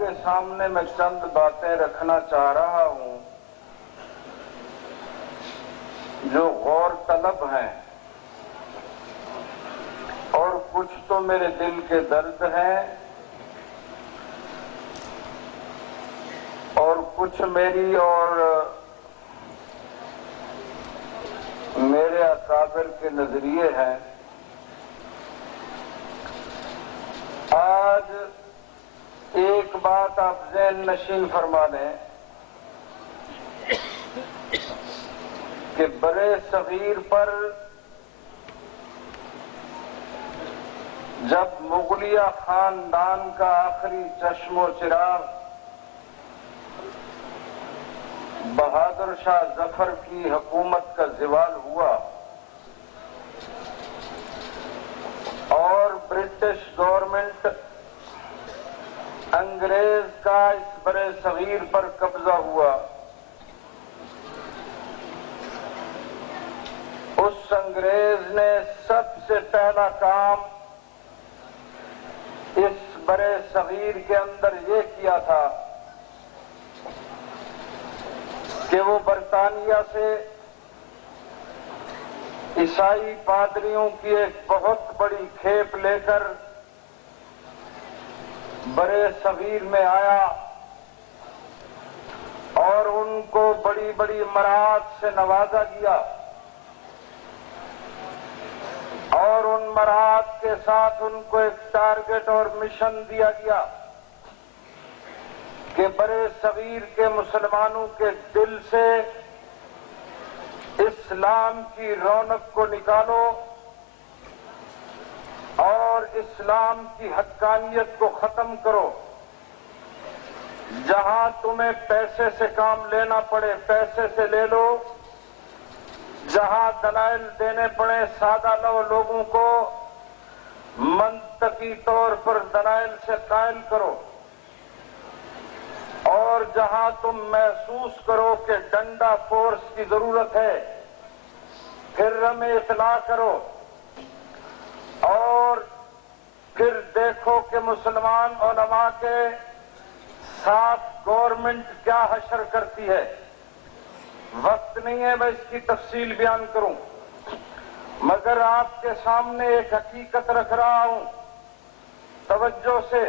کے سامنے میں چند باتیں رکھنا چاہ رہا ہوں جو غور طلب ہیں، اور کچھ تو میرے دل کے درد ہیں اور کچھ میری اور میرے اکابر کے نظریے ہیں۔ آج ایک بات آپ ذہن نشین فرما لیں کہ برے صغیر پر جب مغلیہ خاندان کا آخری چشم و چراغ بہادر شاہ ظفر کی حکومت کا زوال ہوا اور برٹش گورنمنٹ انگریز کا اس برے صغیر پر قبضہ ہوا، اس انگریز نے سب سے پہلا کام اس برے صغیر کے اندر یہ کیا تھا کہ وہ برطانیہ سے عیسائی پادریوں کی ایک بہت بڑی کھیپ لے کر برے صغیر میں آیا اور ان کو بڑی بڑی مراد سے نوازا گیا، اور ان مراد کے ساتھ ان کو ایک ٹارگٹ اور مشن دیا گیا کہ برے صغیر کے مسلمانوں کے دل سے اسلام کی رونق کو نکالو اور اسلام کی حقانیت کو ختم کرو۔ جہاں تمہیں پیسے سے کام لینا پڑے پیسے سے لے لو، جہاں دلائل دینے پڑے سادہ لوگوں کو منطقی طور پر دلائل سے قائل کرو، اور جہاں تم محسوس کرو کہ ڈنڈا فورس کی ضرورت ہے پھر ہمیں اطلاع کرو، اور پھر دیکھو کہ مسلمان علماء کے ساتھ گورنمنٹ کیا حشر کرتی ہے۔ وقت نہیں ہے میں اس کی تفصیل بیان کروں، مگر آپ کے سامنے ایک حقیقت رکھ رہا ہوں، توجہ سے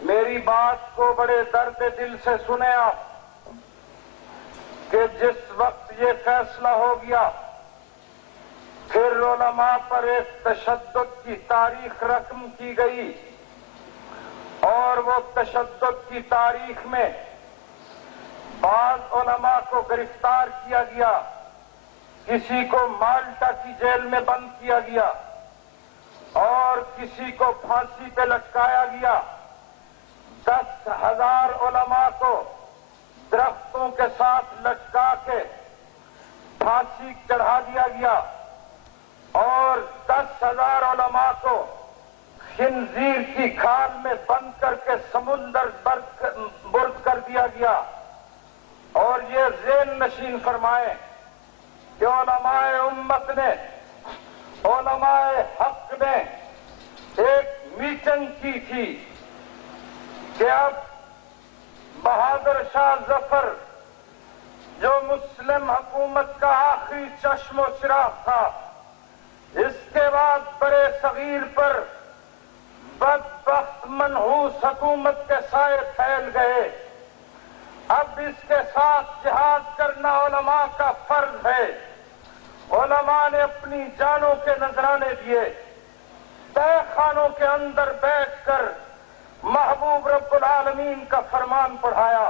میری بات کو بڑے درد دل سے سنیں آپ، کہ جس وقت یہ فیصلہ ہو گیا پھر علماء پر ایک تشدد کی تاریخ رقم کی گئی، اور وہ تشدد کی تاریخ میں بعض علماء کو گرفتار کیا گیا، کسی کو مالٹا کی جیل میں بند کیا گیا اور کسی کو پھانسی پہ لٹکایا گیا، 10,000 علماء کو درختوں کے ساتھ لٹکا کے پھانسی چڑھا دیا گیا، اور 10,000 علماء کو خنزیر کی کھال میں بند کر کے سمندر برد کر دیا گیا۔ اور یہ ذہن نشین فرمائیں کہ علماء امت نے، علماء حق نے ایک میٹنگ کی تھی کہ اب بہادر شاہ ظفر جو مسلم حکومت کا آخری چشم و چراغ تھا، اس کے بعد برے صغیر پر بدبخت منحوس حکومت کے سائے پھیل گئے، اب اس کے ساتھ جہاد کرنا علماء کا فرض ہے۔ علماء نے اپنی جانوں کے نذرانے دیے، تہہ خانوں کے اندر بیٹھ کر محبوب رب العالمین کا فرمان پڑھایا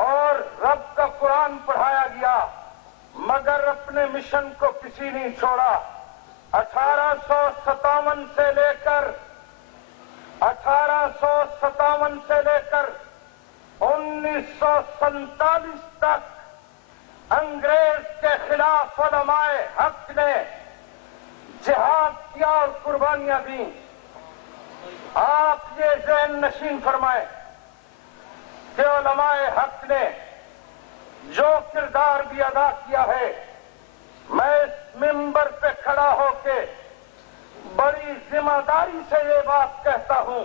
اور رب کا قرآن پڑھایا گیا، مگر اپنے مشن کو کسی نہیں چھوڑا۔ 1857 سے لے کر 1947 تک انگریز کے خلاف علماء حق نے جہاد کیا اور قربانیاں دیں۔ آپ یہ ذہن نشین فرمائیں کہ علماء حق نے جو کردار بھی ادا کیا ہے، میں اس منبر پہ کھڑا ہو کے بڑی ذمہ داری سے یہ بات کہتا ہوں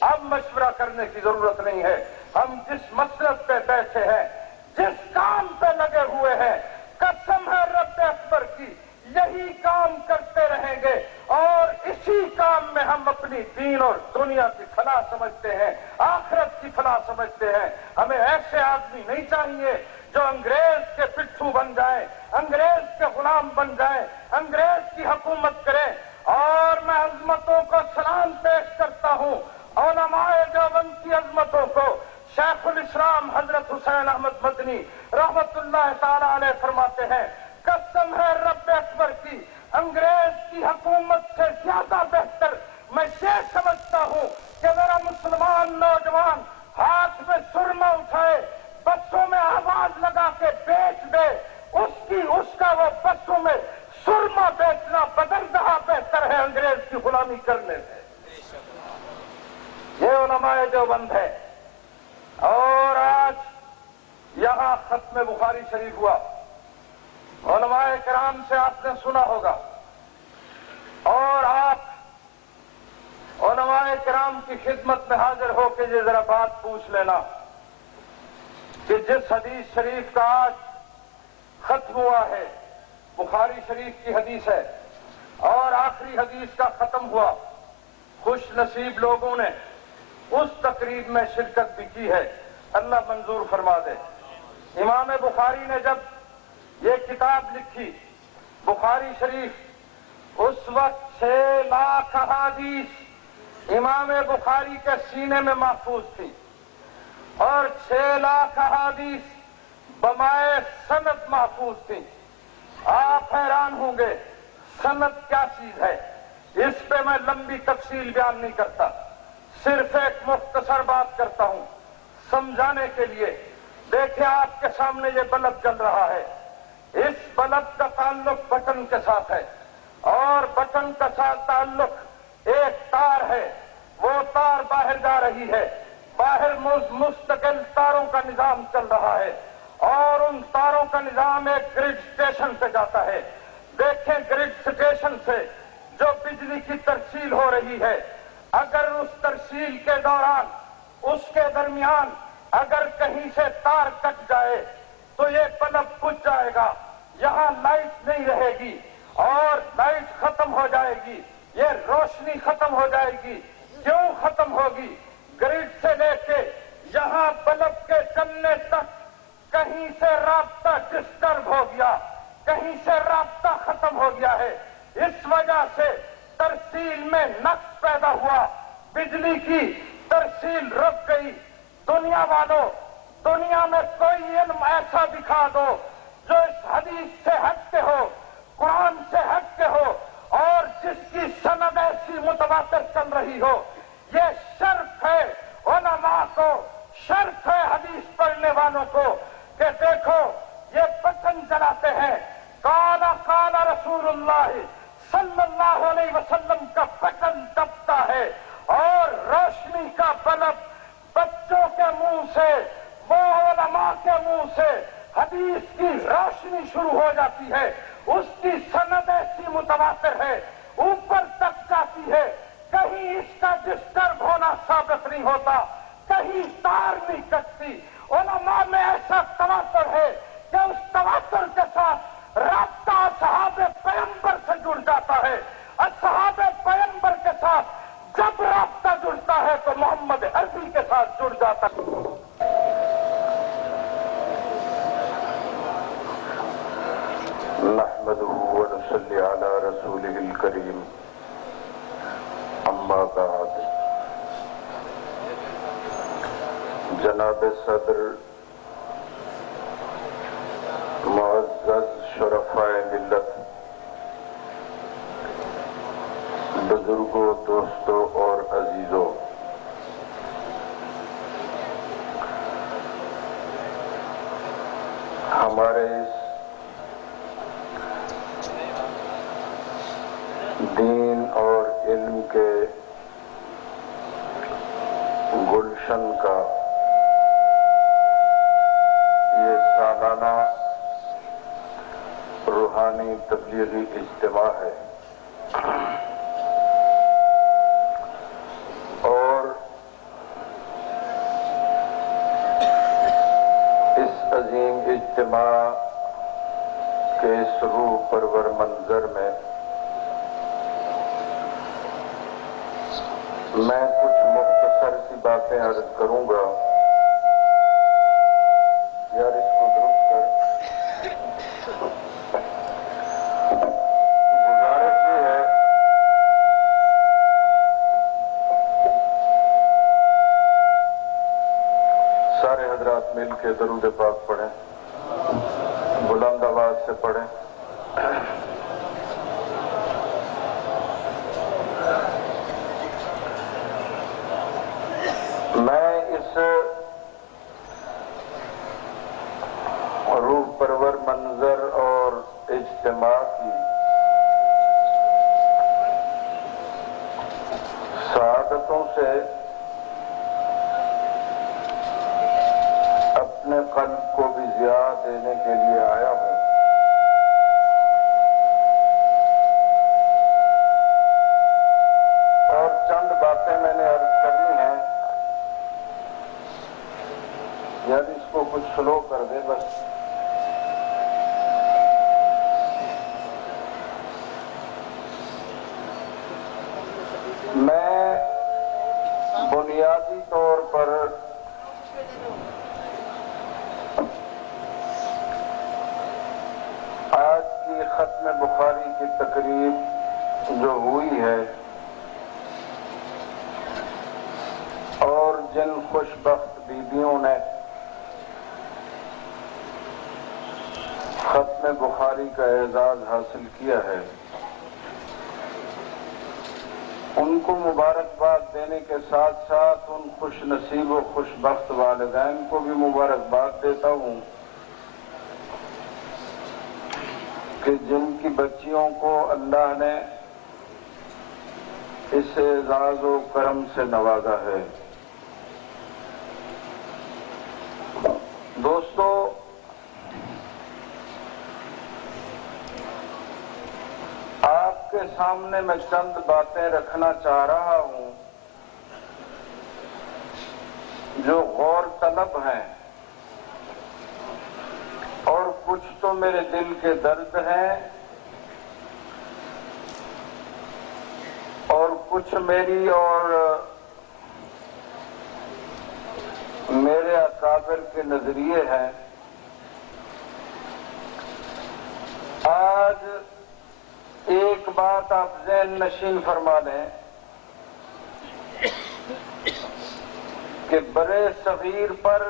اب مشورہ کرنے کی ضرورت نہیں ہے. ہم جس مسلک پہ بیٹھے ہیں, جس کام پہ لگے ہوئے ہیں, قسم ہے رب اکبر کی, یہی کام کرتے رہیں گے اور اسی کام میں ہم اپنی دین اور دنیا کی فلاح سمجھتے ہیں, آخرت کی فلاح سمجھتے ہیں. ہمیں ایسے آدمی نہیں چاہیے جو انگریز کے پٹھو بن جائیں, انگریز کے غلام بن جائیں, انگریز کی حکومت کریں. اور میں عظمتوں کو سلام پیش کرتا ہوں, علماء دیوبند کی عظمتوں کو. شیخ الاسلام حضرت حسین احمد مدنی رحمت اللہ تعالی علیہ فرماتے ہیں, قسم ہے رب اکبر کی, انگریز کی حکومت سے زیادہ بہتر میں یہ سمجھتا ہوں کہ میرا مسلمان نوجوان ہاتھ میں سرما اٹھائے, بسوں میں آواز لگا کے بیچ دے, اس کا وہ بسوں میں سرما بیچنا بدردہ بہتر ہے انگریز کی غلامی کرنے سے. یہ علماء دیوبند ہے. اور آج یہاں ختم بخاری شریف ہوا. علماء کرام سے آپ نے سنا ہوگا, اور آپ علماء کرام کی خدمت میں حاضر ہو کے یہ ذرا بات پوچھ لینا کہ جس حدیث شریف کا آج ختم ہوا ہے, بخاری شریف کی حدیث ہے, اور آخری حدیث کا ختم ہوا, خوش نصیب لوگوں نے اس تقریب میں شرکت بھی کی ہے, اللہ منظور فرما دے. امام بخاری نے جب یہ کتاب لکھی بخاری شریف, اس وقت 6 لاکھ احادیث امام بخاری کے سینے میں محفوظ تھی, اور 6 لاکھ احادیث بمائے سند محفوظ تھی. آپ حیران ہوں گے سند کیا چیز ہے, اس پہ میں لمبی تفصیل بیان نہیں کرتا, صرف ایک مختصر بات کرتا ہوں سمجھانے کے لیے. دیکھیں آپ کے سامنے یہ بلب جل رہا ہے, اس بلب کا تعلق بٹن کے ساتھ ہے, اور بٹن کا ساتھ تعلق ایک تار ہے, وہ تار باہر جا رہی ہے, باہر مستقل تاروں کا نظام چل رہا ہے, اور ان تاروں کا نظام ایک گرڈ اسٹیشن پہ جاتا ہے. دیکھیں گرڈ اسٹیشن سے جو بجلی کی ترسیل ہو رہی ہے, اگر اس ترسیل کے دوران, اس کے درمیان اگر کہیں سے تار کٹ جائے تو یہ بلب بجھ جائے گا, یہاں لائٹ نہیں رہے گی, اور لائٹ ختم ہو جائے گی, یہ روشنی ختم ہو جائے گی. کیوں ختم ہوگی؟ گرڈ سے لے کے یہاں بلب کے چلنے تک کہیں سے رابطہ ڈسٹرب ہو گیا, کہیں سے رابطہ ختم ہو گیا ہے, اس وجہ سے ترسیل میں نقص پیدا ہوا, بجلی کی ترسیل رک گئی. دنیا والوں, دنیا میں کوئی علم ایسا دکھا دو جو اس حدیث سے ہٹ کے ہو, قرآن سے ہٹ کے ہو, اور جس کی سند ایسی متواتر چل رہی ہو. یہ شرف ہے علماء کو, شرف ہے حدیث پڑھنے والوں کو کہ دیکھو یہ بٹن جلاتے ہیں, کالا کالا رسول اللہ صلی اللہ علیہ وسلم کا بٹن دبتا ہے, اور روشنی کا بلب بچوں کے منہ سے, وہ علماء کے منہ سے حدیث کی روشنی شروع ہو جاتی ہے. اس کی سند ایسی متواتر ہے, اوپر تک جاتی ہے, کہیں اس کا ڈسٹرب ہونا ثابت نہیں ہوتا, کہیں تار نہیں کٹتی. علماء میں ایسا تواتر ہے کہ اس تواتر کے ساتھ رابطہ اصحاب پیغمبر سے جڑ جاتا ہے. اصحاب پیغمبر کے ساتھ جب رابطہ جڑتا ہے تو محمد عربی کے ساتھ جڑ جاتا ہے. نحمده ونصلي على رسوله الكريم. اما بعد, جناب صدر, معزز شرفائے ملت, بزرگوں, دوستوں اور عزیزوں, ہمارے اس دین اور علم کے گلشن کا یہ سالانہ روحانی تبلیغی اجتماع ہے, اور اجتماع کے اس روح پرور منظر میں میں کچھ مختصر سی باتیں عرض کروں گا. یار اس کو درست کر. گزارش یہ ہے سارے حضرات مل کے درود پاک پڑھیں, بلند آواز سے پڑھیں. میں اس روح پرور منظر اور اجتماع کی سعادتوں سے اپنے قلب کو بھی ضیاء دینے کے لیے آیا ہوں. اور چند باتیں میں نے عرض کرنی ہیں. یار اس کو کچھ سلو کر دے بس. میں بنیادی طور پر آج کی ختم بخاری کی تقریب جو ہوئی ہے اور جن خوش بخت بیویوں نے ختم بخاری کا اعزاز حاصل کیا ہے, ان کو مبارکباد دینے کے ساتھ ساتھ ان خوش نصیب و خوش بخت والدین کو بھی مبارکباد دیتا ہوں کہ جن کی بچیوں کو اللہ نے اس اعزاز و کرم سے نوازا ہے. دوستو, آپ کے سامنے میں چند باتیں رکھنا چاہ رہا ہوں جو غور طلب ہیں اور کچھ تو میرے دل کے درد ہیں اور کچھ میری اور میرے اکابر کے نظریے ہیں. آج ایک بات آپ ذہن نشین فرما لیں کہ برے صغیر پر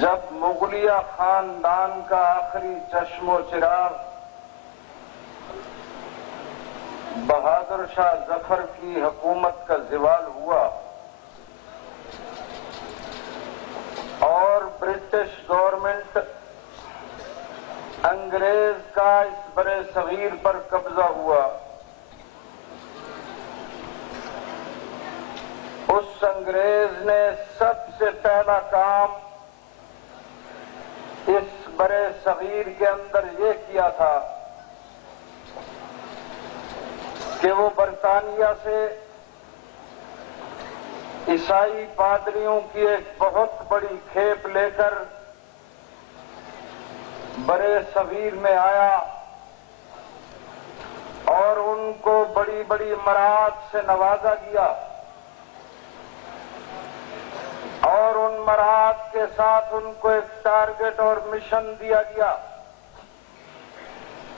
جب مغلیہ خاندان کا آخری چشم و چراغ بہادر شاہ ظفر کی حکومت کا زوال ہوا اور برٹش گورنمنٹ انگریز کا اس برے صغیر پر قبضہ ہوا, اس انگریز نے سب سے پہلا کام اس برے صغیر کے اندر یہ کیا تھا کہ وہ برطانیہ سے عیسائی پادریوں کی ایک بہت بڑی کھیپ لے کر برے صغیر میں آیا اور ان کو بڑی بڑی مراد سے نوازا گیا اور ان مراد کے ساتھ ان کو ایک ٹارگٹ اور مشن دیا گیا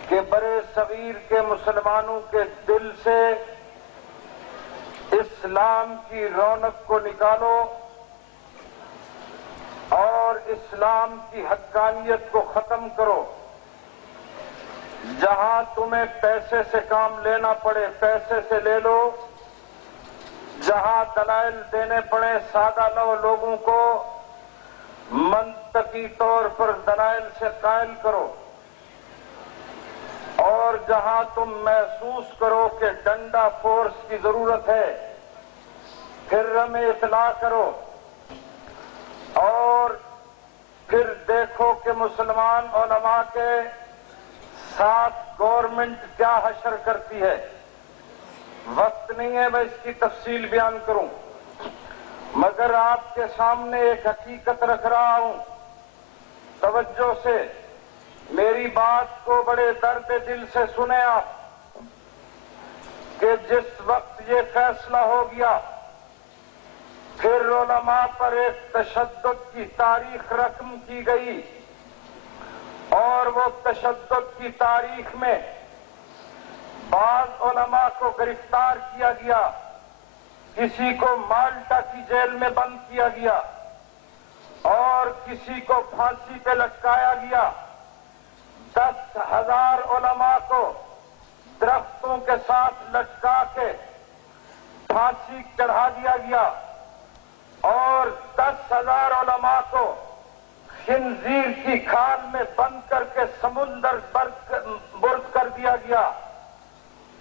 کہ برے صغیر کے مسلمانوں کے دل سے اسلام کی رونق کو نکالو اور اسلام کی حقانیت کو ختم کرو. جہاں تمہیں پیسے سے کام لینا پڑے پیسے سے لے لو, جہاں دلائل دینے پڑے سادہ لوگوں کو منطقی طور پر دلائل سے قائل کرو, اور جہاں تم محسوس کرو کہ ڈنڈا فورس کی ضرورت ہے پھر ہمیں اطلاع کرو, اور پھر دیکھو کہ مسلمان علماء کے ساتھ گورنمنٹ کیا حشر کرتی ہے. وقت نہیں ہے میں اس کی تفصیل بیان کروں. مگر آپ کے سامنے ایک حقیقت رکھ رہا ہوں، توجہ سے میری بات کو بڑے درد دل سے سنیں آپ، کہ جس وقت یہ فیصلہ ہو گیا پھر علماء پر ایک تشدد کی تاریخ رقم کی گئی، اور وہ تشدد کی تاریخ میں بعض علماء کو گرفتار کیا گیا، کسی کو مالٹا کی جیل میں بند کیا گیا اور کسی کو پھانسی پہ لٹکایا گیا، 10,000 علماء کو درختوں کے ساتھ لٹکا کے پھانسی چڑھا دیا گیا، اور 10,000 علماء کو خنزیر کی کھال میں بند کر کے سمندر برد کر دیا گیا۔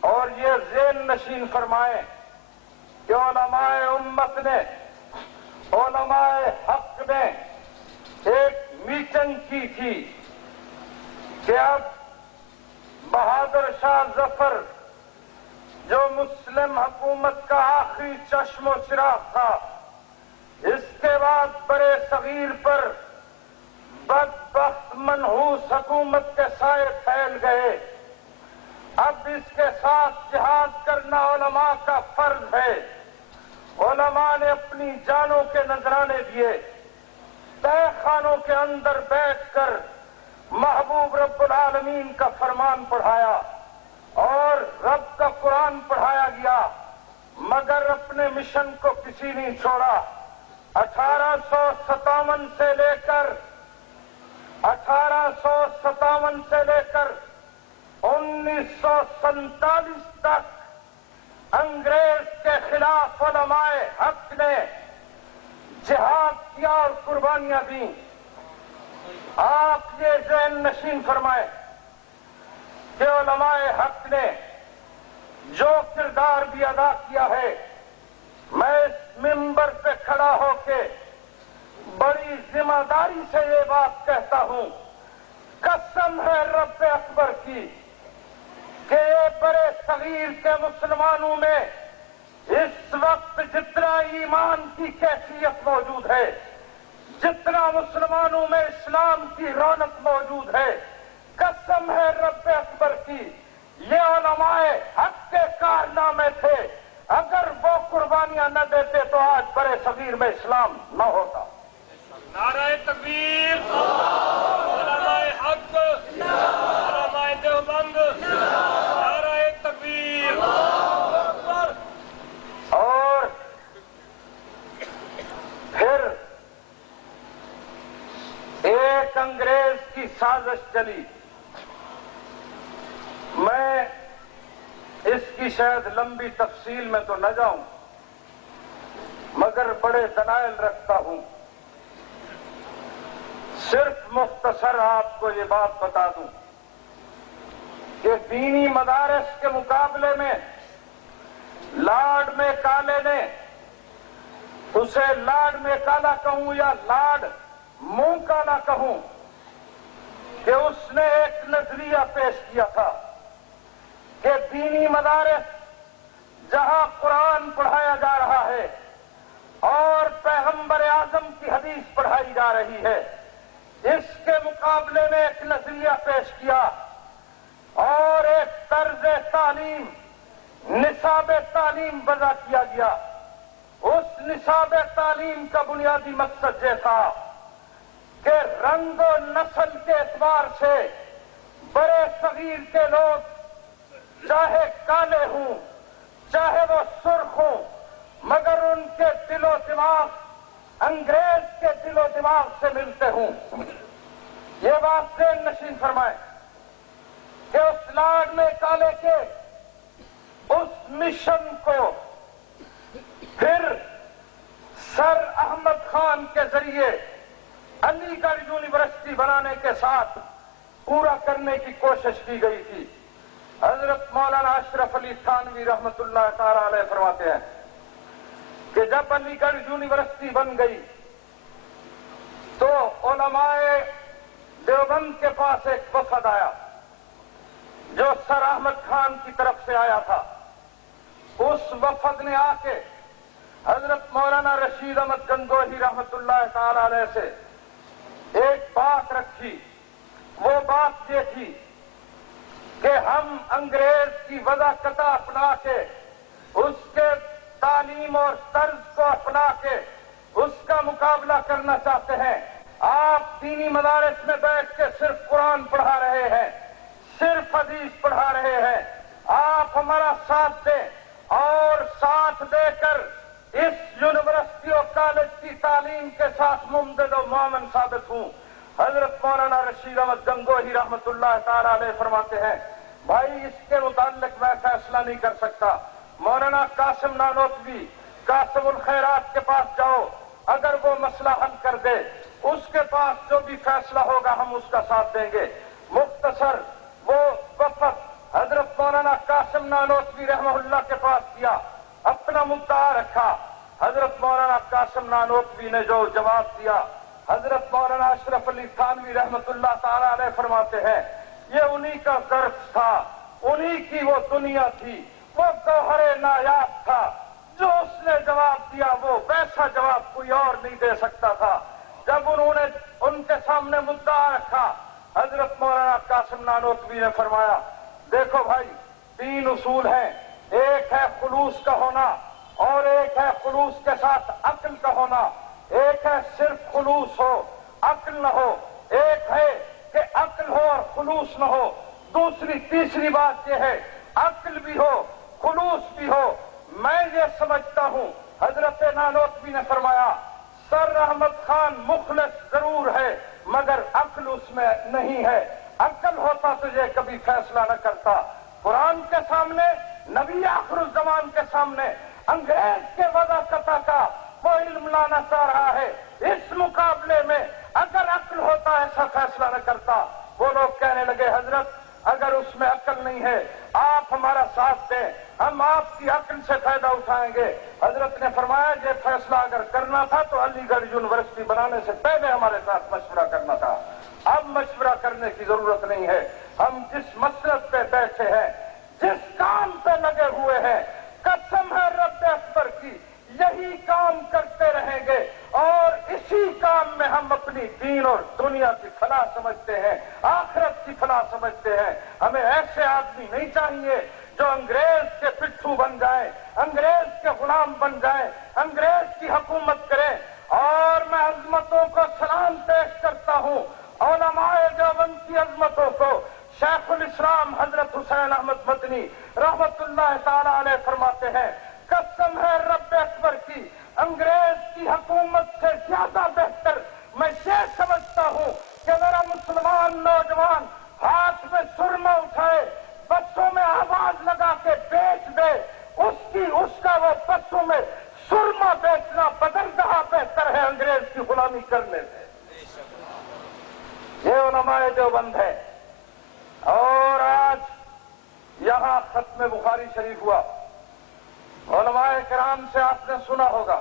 اور یہ ذہن نشین فرمائیں کہ علماء امت نے، علماء حق نے ایک میٹنگ کی تھی کہ اب بہادر شاہ ظفر جو مسلم حکومت کا آخری چشم و چراغ تھا، اس کے بعد برے صغیر پر بدبخت منحوس حکومت کے سائے پھیل گئے، اب اس کے ساتھ جہاد کرنا علماء کا فرض ہے۔ علماء نے اپنی جانوں کے نذرانے دیے، تہہ خانوں کے اندر بیٹھ کر محبوب رب العالمین کا فرمان پڑھایا اور رب کا قرآن پڑھایا گیا، مگر اپنے مشن کو کسی نہیں چھوڑا۔ 1857 سے لے کر 1947 تک انگریز کے خلاف علماء حق نے جہاد کیا اور قربانیاں دیں۔ آپ یہ ذہن نشین فرمائیں کہ علماء حق نے جو کردار بھی ادا کیا ہے، میں اس منبر پہ کھڑا ہو کے بڑی ذمہ داری سے یہ بات کہتا ہوں، قسم ہے رب اکبر کی کہ یہ برے صغیر کے مسلمانوں میں اس وقت جتنا ایمان کی کیفیت موجود ہے، جتنا مسلمانوں میں اسلام کی رونق موجود ہے، قسم ہے رب اکبر کی یہ علماء حق کے کارنامے تھے، اگر وہ قربانیاں نہ دیتے تو آج برے صغیر میں اسلام نہ ہوتا۔ نعرہ تکبیر، علماء حق، علماء دیوبند، نعرہ تکبیر۔ اور پھر ایک انگریز کی سازش چلی، میں اس کی شاید لمبی تفصیل میں تو نہ جاؤں، مگر بڑے دلائل رکھتا ہوں، صرف مختصر آپ کو یہ بات بتا دوں کہ دینی مدارس کے مقابلے میں لارڈ میں کالے نے، اسے لارڈ میں کالا کہوں یا لارڈ منہ کالا کہوں، کہ اس نے ایک نظریہ پیش کیا تھا کہ دینی مدارس جہاں قرآن پڑھایا جا رہا ہے اور پیغمبر اعظم کی حدیث پڑھائی جا رہی ہے، اس کے مقابلے میں ایک نظریہ پیش کیا اور ایک طرز تعلیم، نصاب تعلیم وضع کیا گیا۔ اس نصاب تعلیم کا بنیادی مقصد یہ تھا کہ رنگ و نسل کے اعتبار سے برے صغیر کے لوگ چاہے کالے ہوں چاہے وہ سرخ ہوں، مگر ان کے دل و دماغ انگریز کے دل و دماغ سے ملتے ہوں۔ یہ بات ذہن نشین فرمائیں کہ اس لارڈ میں کالے کے اس مشن کو پھر سر احمد خان کے ذریعے علی گڑھ یونیورسٹی بنانے کے ساتھ پورا کرنے کی کوشش کی گئی تھی۔ حضرت مولانا اشرف علی تھانوی رحمت اللہ تعالی علیہ فرماتے ہیں کہ جب علی گڑھ یونیورسٹی بن گئی تو علماء دیوبند کے پاس ایک وفد آیا جو سر احمد خان کی طرف سے آیا تھا۔ اس وفد نے آ کے حضرت مولانا رشید احمد گنگوہی رحمت اللہ تعالی علیہ سے ایک بات رکھی، وہ بات یہ تھی کہ ہم انگریز کی وضاحت اپنا کے، اس کے تعلیم اور طرز کو اپنا کے اس کا مقابلہ کرنا چاہتے ہیں۔ آپ دینی مدارس میں بیٹھ کے صرف قرآن پڑھا رہے ہیں، صرف حدیث پڑھا رہے ہیں۔ آپ ہمارا ساتھ دیں اور ساتھ دے کر اس یونیورسٹی اور کالج کی تعلیم کے ساتھ ممدد و معاون ثابت ہوں۔ حضرت مولانا رشید احمد گنگوہی رحمت اللہ تعالی علیہ فرماتے ہیں، بھائی اس کے متعلق میں فیصلہ نہیں کر سکتا، مولانا قاسم نانوتوی قاسم الخیرات کے پاس جاؤ، اگر وہ مسئلہ حل کر دے، اس کے پاس جو بھی فیصلہ ہوگا ہم اس کا ساتھ دیں گے۔ مختصر وہ وفد حضرت مولانا قاسم نانوتوی رحمہ اللہ کے پاس کیا، اپنا مدعا رکھا۔ حضرت مولانا قاسم نانوتوی نے جو جواب دیا، حضرت مولانا اشرف علی تھانوی رحمت اللہ تعالی علیہ فرماتے ہیں، یہ انہی کا ظرف تھا، انہی کی وہ دنیا تھی، وہ گوہر نایاب تھا، جو اس نے جواب دیا وہ ویسا جواب کوئی اور نہیں دے سکتا تھا۔ جب انہوں نے ان کے سامنے مدعا رکھا، حضرت مولانا قاسم نانوتوی نے فرمایا، دیکھو بھائی، تین اصول ہیں، ایک ہے خلوص کا ہونا، اور ایک ہے خلوص کے ساتھ عقل کا ہونا، ایک ہے صرف خلوص ہو عقل نہ ہو، ایک ہے کہ عقل ہو اور خلوص نہ ہو، تیسری بات یہ ہے عقل بھی ہو خلوص بھی ہو۔ میں یہ سمجھتا ہوں، حضرت نانوتوی نے فرمایا، سر احمد خان مخلص ضرور ہے مگر عقل اس میں نہیں ہے، عقل ہوتا تو یہ کبھی فیصلہ نہ کرتا۔ قرآن کے سامنے، نبی آخر الزمان کے سامنے انگریز کے وضاحت کا وہ علم لانا چاہ رہا ہے، اس مقابلے میں اگر عقل ہوتا ایسا فیصلہ نہ کرتا۔ وہ لوگ کہنے لگے، حضرت اگر اس میں عقل نہیں ہے آپ ہمارا ساتھ دیں، ہم آپ کی عقل سے فائدہ اٹھائیں گے۔ حضرت نے فرمایا، یہ فیصلہ اگر کرنا تھا تو علی گڑھ یونیورسٹی بنانے سے پہلے ہمارے ساتھ مشورہ کرنا تھا، اب مشورہ کرنے کی ضرورت نہیں ہے۔ ہم جس مسلک پہ بیٹھے ہیں، جس کام پہ لگے ہوئے ہیں، قسم ہے رب اکبر کی، یہی کام کرتے رہیں گے، اور اسی کام میں ہم اپنی دین اور دنیا کی فلاح سمجھتے ہیں، آخرت کی فلاح سمجھتے ہیں۔ ہمیں ایسے آدمی نہیں چاہیے جو انگریز کے پٹھو بن جائیں، انگریز کے غلام بن جائیں، انگریز کی حکومت کریں۔ اور میں عظمتوں کو سلام پیش کرتا ہوں، علماء دیوبند کی عظمتوں کو۔ شیخ الاسلام حضرت حسین احمد مدنی رحمت اللہ تعالی علیہ فرماتے ہیں، قسم ہے رب اکبر کی، انگریز کی حکومت سے زیادہ بہتر میں یہ سمجھتا ہوں کہ میرا مسلمان نوجوان ہاتھ میں سرما اٹھائے، بسوں میں آواز لگا کے بیچ دے، اس کا وہ بسوں میں سرما بیچنا بدلدہ بہتر ہے انگریز کی غلامی کرنے سے۔ یہ علماء دیوبند ہے۔ اور آج یہاں ختم بخاری شریف ہوا، علماء کرام سے آپ نے سنا ہوگا،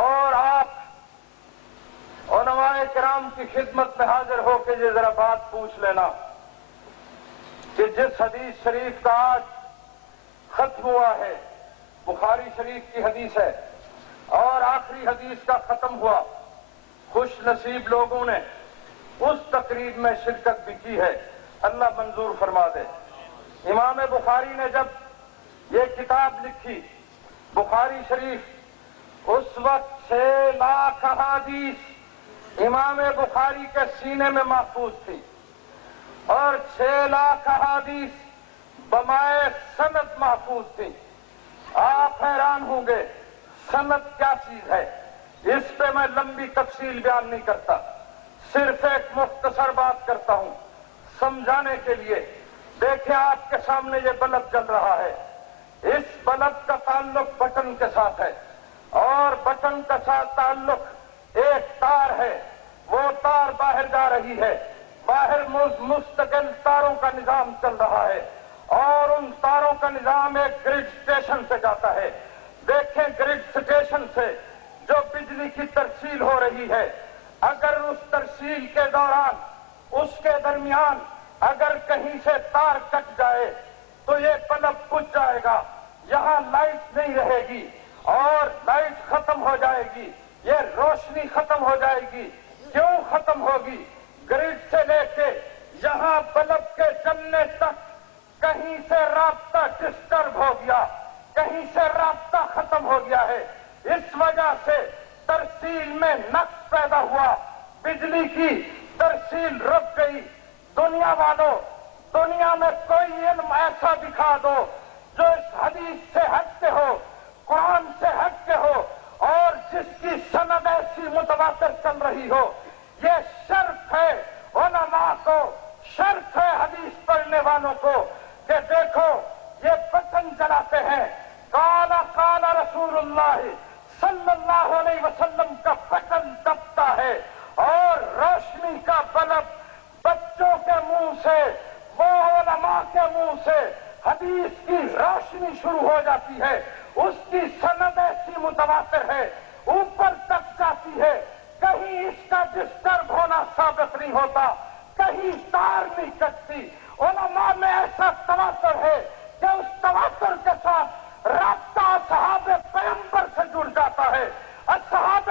اور آپ علماء کرام کی خدمت میں حاضر ہو کے یہ ذرا بات پوچھ لینا کہ جس حدیث شریف کا آج ختم ہوا ہے، بخاری شریف کی حدیث ہے، اور آخری حدیث کا ختم ہوا، خوش نصیب لوگوں نے اس تقریب میں شرکت بھی کی ہے، اللہ منظور فرما دے۔ امام بخاری نے جب یہ کتاب لکھی بخاری شریف، اس وقت 6 لاکھ احادیث امام بخاری کے سینے میں محفوظ تھی، اور 6 لاکھ احادیث بمائے سند محفوظ تھی۔ آپ حیران ہوں گے سند کیا چیز ہے، اس پہ میں لمبی تفصیل بیان نہیں کرتا، صرف ایک مختصر بات کرتا ہوں سمجھانے کے لیے۔ دیکھیں آپ کے سامنے یہ بلب جل رہا ہے، اس بلب کا تعلق بٹن کے ساتھ ہے، اور بٹن کا ساتھ تعلق ایک تار ہے، وہ تار باہر جا رہی ہے، باہر مستقل تاروں کا نظام چل رہا ہے، اور ان تاروں کا نظام ایک گرڈ اسٹیشن سے جاتا ہے۔ دیکھیں گرڈ اسٹیشن سے جو بجلی کی ترسیل ہو رہی ہے، اگر اس ترسیل کے دوران اس کے درمیان اگر کہیں سے تار کٹ جائے تو یہ بلب بجھ جائے گا، یہاں لائٹ نہیں رہے گی، گی، یہ روشنی ختم ہو جائے گی۔ کیوں ختم ہوگی؟ گرڈ سے لے کے یہاں بلب کے جلنے تک کہیں سے رابطہ ڈسٹرب ہو گیا، کہیں سے رابطہ ختم ہو گیا ہے۔ اس وجہ سے ترسیل میں نقص پیدا ہوا، بجلی کی ترسیل رک گئی۔ دنیا والوں، دنیا میں کوئی علم ایسا دکھا دو جو اس حدیث سے ہٹ کے ہو، قرآن سے ہٹ کے ہو، اور جس کی سند ایسی متواتر چل رہی ہو۔ یہ شرف ہے علماء کو، شرف ہے حدیث پڑھنے والوں کو کہ دیکھو یہ بٹن جلاتے ہیں، کالا کالا رسول اللہ صلی اللہ علیہ وسلم کا بٹن دبتا ہے، اور روشنی کا بلب بچوں کے منہ سے، وہ علماء کے منہ سے حدیث کی روشنی شروع ہو جاتی ہے۔ اس کی سند ایسی متواتر ہے، اوپر تک جاتی ہے، کہیں اس کا ڈسٹرب ہونا ثابت نہیں ہوتا، کہیں تار نہیں کٹتی۔ علماء میں ایسا تواتر ہے کہ اس تواتر کے ساتھ رابطہ اصحاب پیغمبر سے جڑ جاتا ہے۔ اصحاب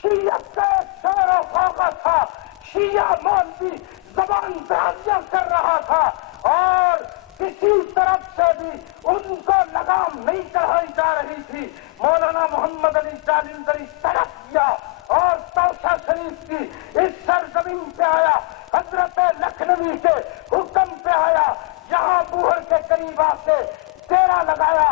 شیعت کا ایک شور و غوغا تھا، شیعہ مولوی زبان درازیاں کر رہا تھا، اور کسی طرف سے بھی ان کو لگام نہیں چڑھائی جا رہی تھی۔ مولانا محمد علی جالندھری تڑپ گیا اور توسا شریف کی اس سرزمین پہ آیا، حضرت لکھنوی کے حکم پہ آیا، یہاں بوہر کے قریب آ کے ڈیرا لگایا۔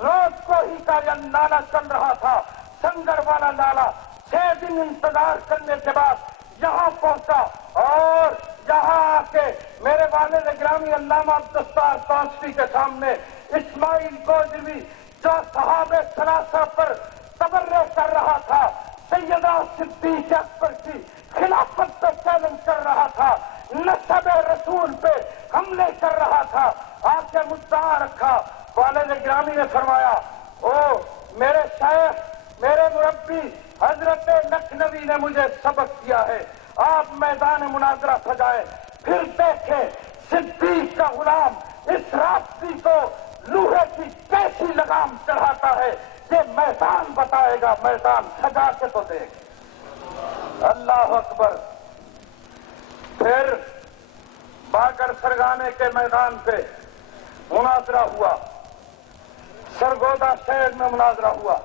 روز کو ہی کا یہ نالا چل رہا تھا، سنگر والا نالا۔ 6 دن انتظار کرنے کے بعد یہاں پہنچا، اور یہاں آ کے میرے والد گرامی علامہ عبدالستار کانسٹی کے سامنے اسماعیل گوجری جو صحابہ ثلاثہ پر تبرع کر رہا تھا، سیدہ صدیق اکبر کی خلافت پہ چیلنج کر رہا تھا، نسب رسول پہ حملے کر رہا تھا، آ کے مدعا رکھا۔ والد گرامی نے فرمایا، او میرے شیخ، میرے مربی حضرت لکھنوی نے مجھے سبق دیا ہے، آپ میدان مناظرہ سجائے، پھر دیکھیں صدیق کا غلام اس راستی کو لوہے کی کیسی لگام چڑھاتا ہے، یہ میدان بتائے گا، میدان سجا کے تو دیکھ۔ اللہ اکبر۔ پھر باقر سرگانے کے میدان پہ مناظرہ ہوا، سرگودا شہر میں مناظرہ ہوا۔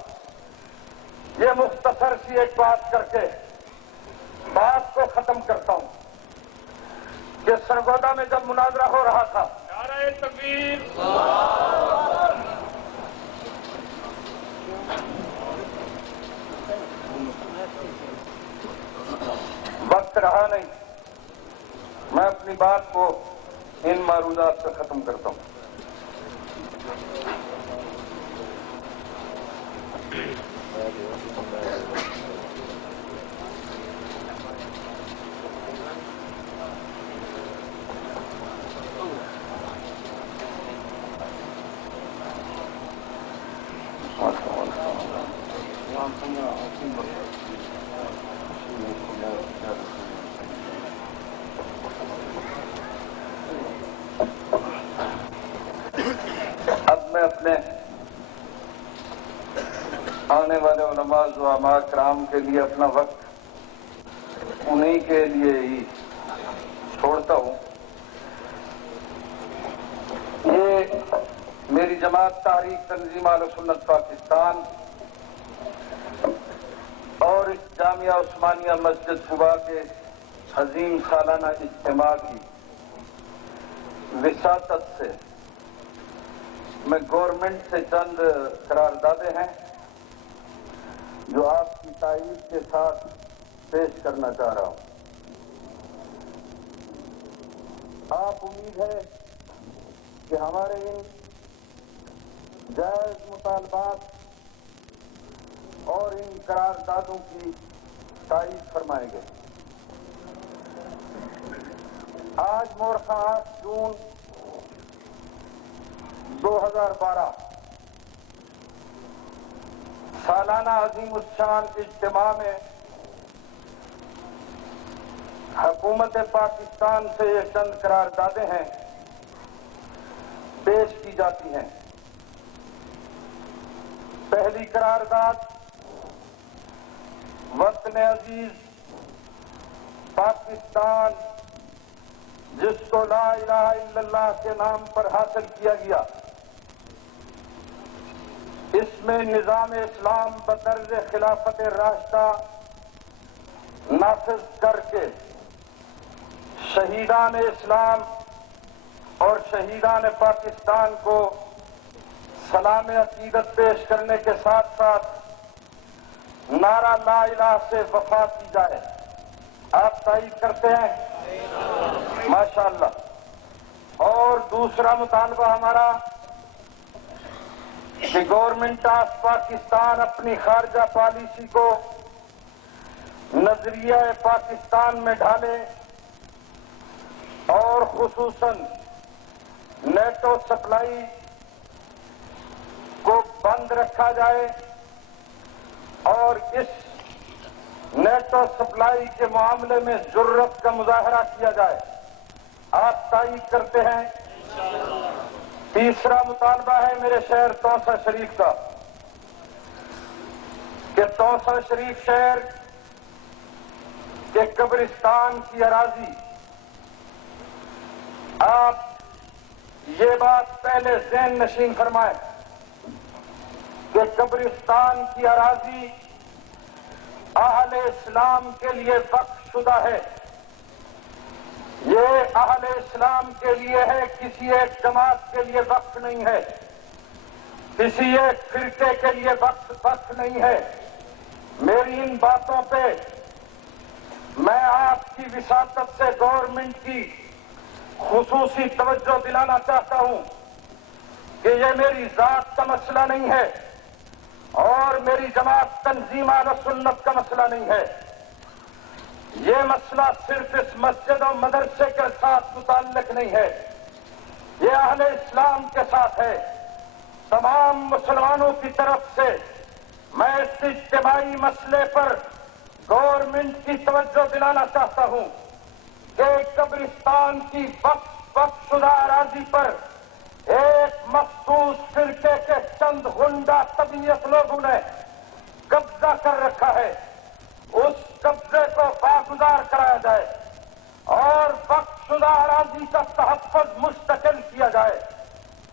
یہ مختصر سی ایک بات کر کے بات کو ختم کرتا ہوں کہ سرگودا میں جب مناظرہ ہو رہا تھا، نعرہ تکبیر، وقت رہا نہیں، میں اپنی بات کو ان معروضات سے ختم کرتا ہوں۔ اب میں اپنے آنے والے علماء زعماء کرام کے لیے اپنا وقت انہی کے لیے ہی چھوڑتا ہوں۔ یہ میری جماعت تحریک تنظیم اہل سنت پاکستان اور اس جامعہ عثمانیہ مسجد قباء کے عظیم سالانہ اجتماع کی وساطت سے میں گورنمنٹ سے چند قراردادیں ہیں جو آپ کی تائید کے ساتھ پیش کرنا چاہ رہا ہوں۔ آپ امید ہے کہ ہمارے ان جائز مطالبات اور ان قراردادوں کی تائید فرمائیں گے۔ آج مورخہ 8 جون 2012 سالانہ عظیم الشان اجتماع میں حکومت پاکستان سے یہ چند قراردادیں ہیں پیش کی جاتی ہیں۔ پہلی قرارداد وطن عزیز پاکستان جس کو لا الہ الا اللہ کے نام پر حاصل کیا گیا، اس میں نظام اسلام بطرز خلافت راشدہ نافذ کر کے شہیدان اسلام اور شہیدان پاکستان کو سلام عقیدت پیش کرنے کے ساتھ ساتھ نعرہ لا الہ سے وفا کی جائے۔ آپ تائید کرتے ہیں؟ ماشاءاللہ۔ اور دوسرا مطالبہ ہمارا کہ گورنمنٹ آف پاکستان اپنی خارجہ پالیسی کو نظریہ پاکستان میں ڈھالے اور خصوصاً نیٹو سپلائی کو بند رکھا جائے اور اس نیٹو سپلائی کے معاملے میں جرت کا مظاہرہ کیا جائے۔ آپ تائید کرتے ہیں؟ تیسرا مطالبہ ہے میرے شہر توسا شریف کا کہ توسا شریف شہر کے قبرستان کی اراضی، آپ یہ بات پہلے ذہن نشین فرمائیں کہ قبرستان کی اراضی اہل اسلام کے لیے وقف شدہ ہے۔ یہ اہل اسلام کے لیے ہے، کسی ایک جماعت کے لیے وقف نہیں ہے، کسی ایک فرقے کے لیے وقف نہیں ہے۔ میری ان باتوں پہ میں آپ کی وساطت سے گورنمنٹ کی خصوصی توجہ دلانا چاہتا ہوں کہ یہ میری ذات کا مسئلہ نہیں ہے اور میری جماعت تنظیم اہل سنت کا مسئلہ نہیں ہے۔ یہ مسئلہ صرف اس مسجد و مدرسے کے ساتھ متعلق نہیں ہے، یہ اہل اسلام کے ساتھ ہے۔ تمام مسلمانوں کی طرف سے میں اس اجتماعی مسئلے پر گورنمنٹ کی توجہ دلانا چاہتا ہوں کہ قبرستان کی وقف شدہ اراضی پر ایک مخصوص فرقے کے چند غنڈہ طبیعت لوگوں نے قبضہ کر رکھا ہے، اس قبضے کو باگزار کرایا جائے اور وقف شدہ اراضی کا تحفظ مستقل کیا جائے،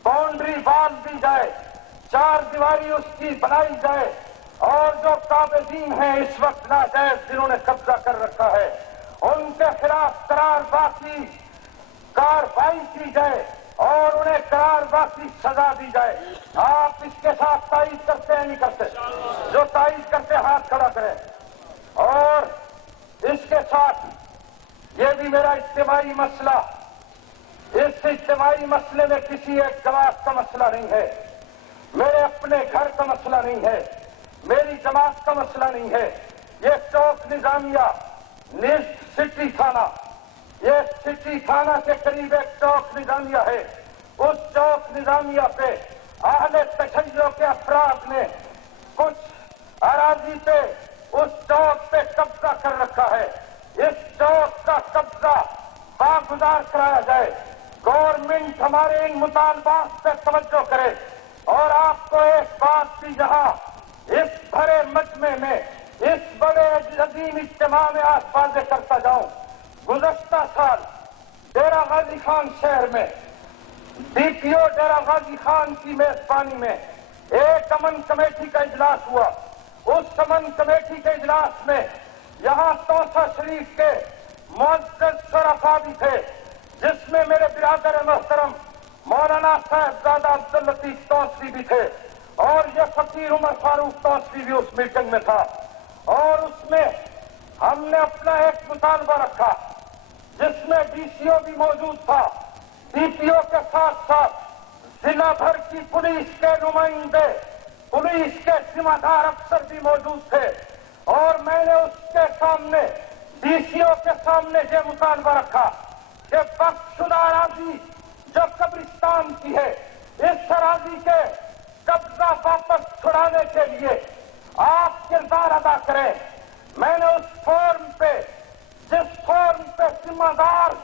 باؤنڈری وال دی جائے، چار دیواری اس کی بنائی جائے اور جو قابضین ہیں اس وقت ناجائز جنہوں نے قبضہ کر رکھا ہے ان کے خلاف قرار باقی کارروائی کی جائے اور انہیں قرار باقی سزا دی جائے۔ آپ اس کے ساتھ تائید کرتے ہیں نہیں کرتے؟ جو تائید کرتے ہاتھ کھڑا کریں۔ اور اس کے ساتھ یہ بھی میرا اجتماعی مسئلہ، اس اجتماعی مسئلے میں کسی ایک جماعت کا مسئلہ نہیں ہے، میرے اپنے گھر کا مسئلہ نہیں ہے، میری جماعت کا مسئلہ نہیں ہے۔ یہ چوک نظامیہ نیز سٹی تھانہ، یہ سٹی تھانہ کے قریب ایک چوک نظامیہ ہے، اس چوک نظامیہ پہ اہل تشیع کے افراد نے کچھ اراضی پہ اس چوک پہ قبضہ کر رکھا ہے، اس چوک کا قبضہ باگزار کرایا جائے۔ گورنمنٹ ہمارے ان مطالبات پہ توجہ کرے۔ اور آپ کو ایک بات بھی یہاں اس بڑے مجمع میں، اس بڑے عظیم اجتماع میں آج واضح کرتا جاؤں، گزشتہ سال ڈیرہ غازی خان شہر میں ڈی پی او ڈیرہ غازی خان کی میزبانی میں ایک امن کمیٹی کا اجلاس ہوا۔ اس امن کمیٹی کے اجلاس میں یہاں توسا شریف کے معزز شرفاء بھی تھے، جس میں میرے برادر محترم مولانا صاحبزادہ عبداللطیف توسوی بھی تھے اور یہ فقیر عمر فاروق توسوی بھی اس میٹنگ میں تھا۔ اور اس میں ہم نے اپنا ایک مطالبہ رکھا جس میں ڈی سی او بھی موجود تھا، ڈی پی او کے ساتھ ساتھ ضلع بھر کی پولیس کے نمائندے، پولیس کے ذمہ دار افسر بھی موجود تھے، اور میں نے اس کے سامنے ڈی سی او کے سامنے یہ مطالبہ رکھا کہ وقف شدہ اراضی جو قبرستان کی ہے، اس اراضی کے قبضہ واپس چھڑانے کے لیے آپ کردار ادا کریں۔ میں نے اس فورم پہ، جس فورم پہ ذمہ دار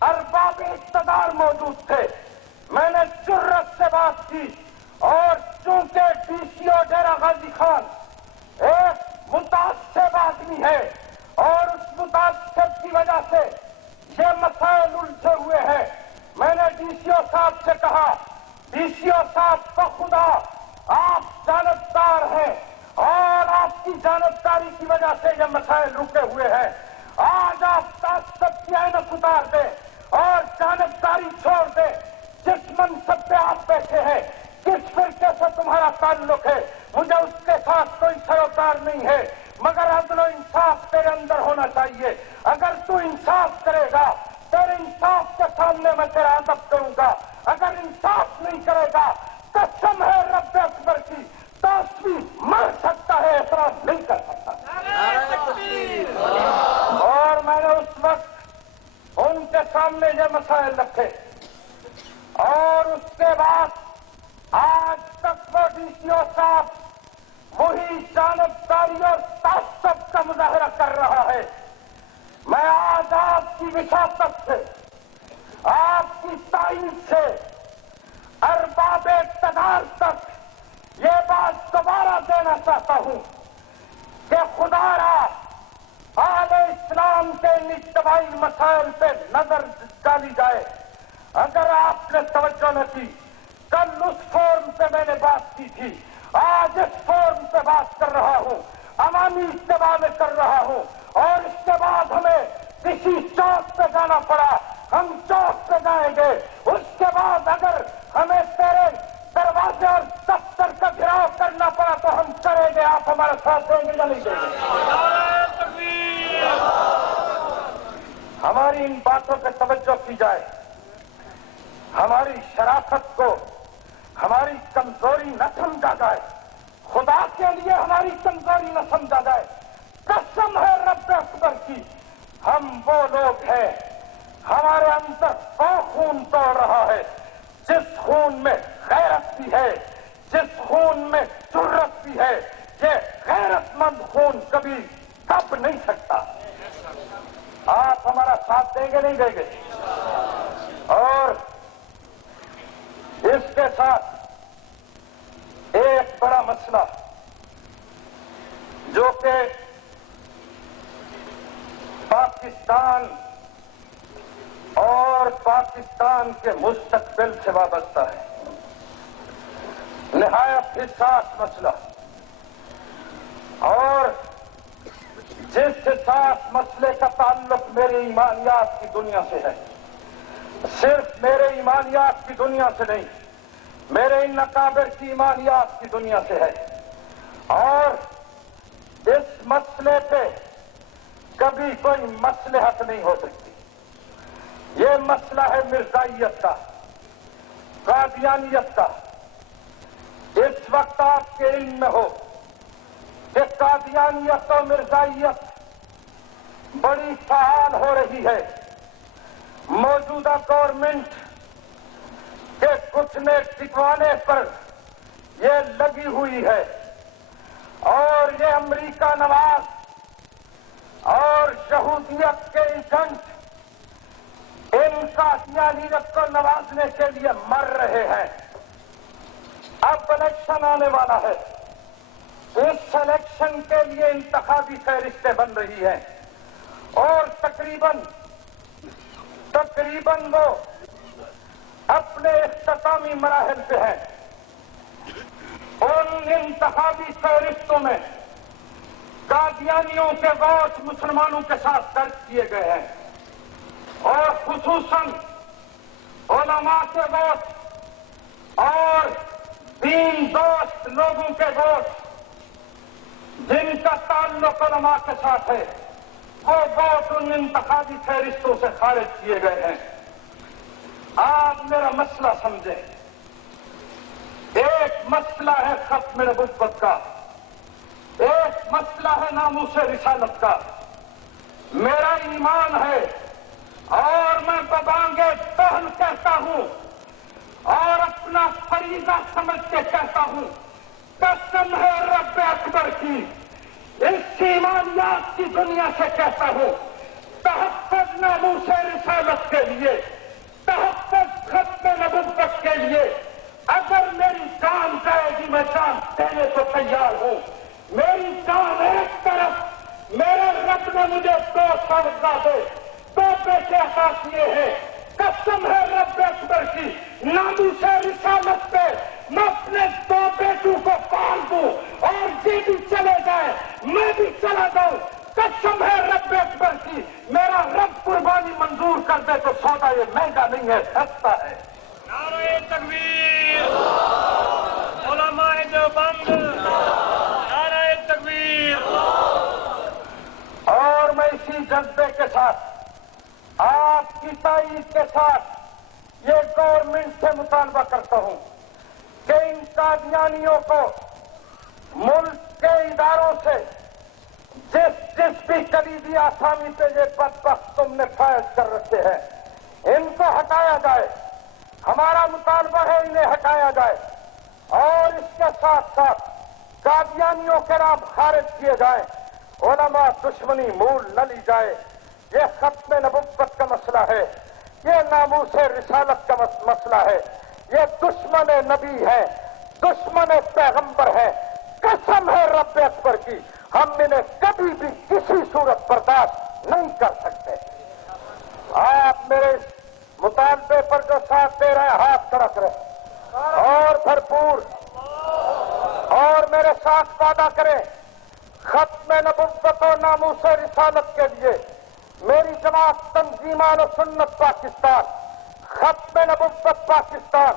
ارباب اقتدار موجود تھے، میں نے جرت سے بات کی، اور چونکہ ڈی سی او ڈیرہ غازی خان ایک متعصب لازمی ہے، اور اس مطابقت کی وجہ سے یہ مسائل الجھے ہوئے ہیں۔ میں نے ڈی سی او صاحب سے کہا، ڈی سی او صاحب کو خدا آپ جانبدار ہیں، اور آپ کی جانبداری کی وجہ سے یہ مسائل رکے ہوئے ہیں۔ آج آپ تعصب کی عینک اتار دیں اور جانبداری چھوڑ دیں۔ جس منصب پہ آپ بیٹھے ہیں، کس فرقے سے تمہارا تعلق ہے، مجھے اس کے ساتھ کوئی سروکار نہیں ہے، مگر عدل و انصاف تیرے اندر ہونا چاہیے۔ اگر تو انصاف کرے گا، تیرے انصاف کے سامنے میں تیرا ادب کروں گا۔ اگر انصاف نہیں کرے گا، قسم ہے رب اکبر کی، توسیع مر سکتا ہے، اعتراض نہیں کر سکتا۔ اور میں نے اس وقت ان کے سامنے یہ مسائل رکھے، اور اس کے بعد آج تک وہ ڈی سی او صاحب وہی جانبداری اور تعصب کا مظاہرہ کر رہا ہے۔ میں آج آپ کی وساطت سے، آپ کی تائید سے ارباب اقتدار تک یہ بات دوبارہ دینا چاہتا ہوں کہ خدا را آل اسلام کے اجتماعی مسائل پہ نظر ڈالی جائے۔ اگر آپ نے توجہ نہ کی، کل اس فورم پہ میں نے بات کی تھی، آج اس فورم پہ بات کر رہا ہوں، عوامی اجتماع میں کر رہا ہوں، اور اس کے بعد ہمیں کسی چوک پہ جانا پڑا، ہم چوک پہ جائیں گے۔ اس کے بعد اگر ہمیں تیرے دروازے اور دفتر کا گھیراؤ کرنا پڑا تو ہم کریں گے۔ آپ ہمارا ساتھ دیں گے یا نہیں دیں گے؟ ہماری ان باتوں پہ توجہ کی جائے، ہماری شرافت کو ہماری کمزوری نہ سمجھا جائے، خدا کے لیے ہماری کمزوری نہ سمجھا جائے۔ قسم ہے رب اکبر کی، ہم وہ لوگ ہیں، ہمارے اندر وہ خون دوڑ رہا ہے جس خون میں غیرت بھی ہے، جس خون میں جرأت بھی ہے۔ یہ غیرت مند خون کبھی دب نہیں سکتا۔ آپ ہمارا ساتھ دیں گے نہیں دیں گے؟ اور اس کے ساتھ ایک بڑا مسئلہ جو کہ پاکستان اور پاکستان کے مستقبل سے وابستہ ہے، نہایت حساس مسئلہ، اور جس حساس مسئلے کا تعلق میرے ایمانیات کی دنیا سے ہے، صرف میرے ایمانیات کی دنیا سے نہیں، میرے ان اکابر کی ایمانیات کی دنیا سے ہے، اور اس مسئلے پہ کبھی کوئی مصلحت نہیں ہو سکتی۔ یہ مسئلہ ہے مرزائیت کا، قادیانیت کا۔ اس وقت آپ کے علم میں ہو کہ قادیانیت اور مرزائیت بڑی فعال ہو رہی ہے۔ موجودہ گورنمنٹ کے گھٹنے ٹکوانے پر یہ لگی ہوئی ہے، اور یہ امریکہ نواز اور یہودیت کے ایجنٹ ان قادیانیت کو نوازنے کے لیے مر رہے ہیں۔ اب الیکشن آنے والا ہے، اس الیکشن کے لیے انتخابی فہرستیں بن رہی ہیں، اور تقریباً وہ اپنے اختتامی مراحل پہ ہیں۔ ان انتخابی فہرستوں میں قادیانیوں کے ووٹ مسلمانوں کے ساتھ درج کیے گئے ہیں، اور خصوصاً علماء کے ووٹ اور دین دوست لوگوں کے ووٹ جن کا تعلق علماء کے ساتھ ہے، وہ ووٹ ان انتخابی فہرستوں سے خارج کیے گئے ہیں۔ آپ میرا مسئلہ سمجھیں، ایک مسئلہ ہے ختم نبوت کا، ایک مسئلہ ہے ناموس رسالت کا۔ میرا ایمان ہے، اور میں ببانگے پہل کہتا ہوں، اور اپنا فریضہ سمجھ کے کہتا ہوں، قسم ہے رب اکبر کی، اس ایمانیات کی دنیا سے کہتا ہوں، تحفظ ناموس رسالت کے لیے، تحفظ ختم نبوت کے لیے اگر میری جان جائے گی، میں جان دینے کو تیار ہوں۔ میری جان ایک طرف میرے رب نے مجھے 2 صاحبزادے 2 بیٹے عطا کیے ہیں. قسم ہے رب اکبر کی، ناموس رسالت پہ میں اپنے 2 بیٹوں کو پال دوں اور یہ بھی چلے جائے میں بھی چلا جاؤں. قسم ہے رب اکبر کی، میرا رب قربانی منظور کر دے تو سودا یہ مہنگا نہیں ہے، سستا ہے. نعرہ تکبیر، علماء دیوبند، نعرہ تکبیر. اور میں اسی جذبے کے ساتھ آپ کی تائید کے ساتھ یہ گورنمنٹ سے مطالبہ کرتا ہوں کہ ان قادیانیوں کو ملک کے اداروں سے جس بھی کلیدی آسامی پہ یہ بدبخت تم نے فائز کر رکھے ہیں ان کو ہٹایا جائے. ہمارا مطالبہ ہے انہیں ہٹایا جائے اور اس کے ساتھ ساتھ قادیانیوں کے نام خارج کیے جائیں. علماء دشمنی مول نہ لی جائے. یہ ختم نبوت کا مسئلہ ہے، یہ ناموس رسالت کا مسئلہ ہے، یہ دشمن نبی ہے، دشمن پیغمبر ہے. قسم ہے رب اکبر کی، ہم انہیں کبھی بھی کسی صورت برداشت نہیں کر سکتے. آپ میرے اس مطالبے پر جو ساتھ دے رہے ہیں ہاتھ کھڑا کریں اور بھرپور اور میرے ساتھ وعدہ کریں ختم نبوت و ناموس رسالت کے لیے میری جماعت تنظیمان و سنت پاکستان، ختم نبوت پاکستان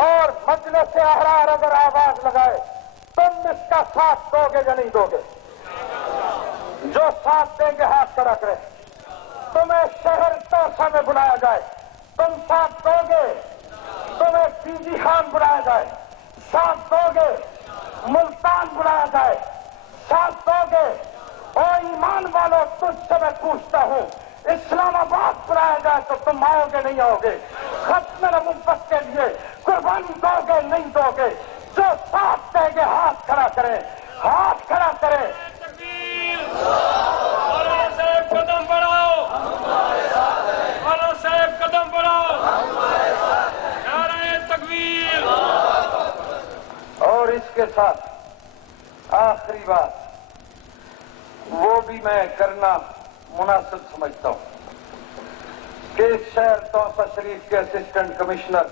اور مجلس احرار اگر آواز لگائے تم اس کا ساتھ دو گے یا نہیں دو گے؟ جو ساتھ دیں گے ہاتھ کھڑا کریں. تمہیں شہر توسا میں بلایا جائے تم ساتھ دو گے؟ تمہیں پی جی خان بلایا جائے ساتھ دو گے؟ ملتان بلایا جائے ساتھ دو گے؟ اور ایمان والوں تجھ سے میں پوچھتا ہوں اسلام آباد بلایا جائے تو تم آؤ گے نہیں آؤ گے؟ ختم نبوت کے لیے قربانی دو گے نہیں دو گے؟ جو ساتھ دیں گے ہاتھ کھڑا کریں، ہاتھ کھڑا کریں. تکبیر، مولانا صاحب قدم بڑھاؤ، مولانا صاحب قدم بڑھاؤ. نعرہ تکبیر. اور اس کے ساتھ آخری بات وہ بھی میں کرنا مناسب سمجھتا ہوں کہ اس شہر توسا شریف کے اسسٹنٹ کمشنر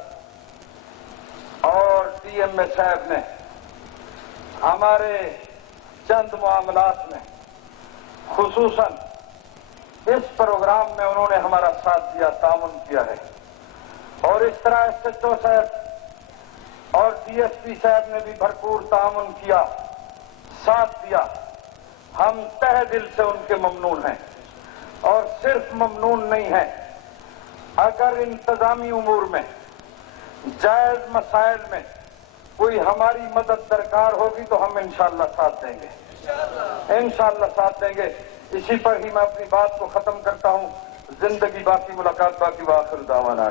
اور ڈی ایم اے صاحب نے ہمارے چند معاملات میں خصوصاً اس پروگرام میں انہوں نے ہمارا ساتھ دیا، تعاون کیا ہے. اور اس طرح ایس ایچ او صاحب اور ڈی ایس پی صاحب نے بھی بھرپور تعاون کیا، ساتھ دیا. ہم تہ دل سے ان کے ممنون ہیں اور صرف ممنون نہیں ہیں، اگر انتظامی امور میں جائز مسائل میں کوئی ہماری مدد درکار ہوگی تو ہم انشاءاللہ ساتھ دیں گے، انشاءاللہ ساتھ دیں گے. اسی پر ہی میں اپنی بات کو ختم کرتا ہوں. زندگی باقی، ملاقات باقی. وآخر دعوانا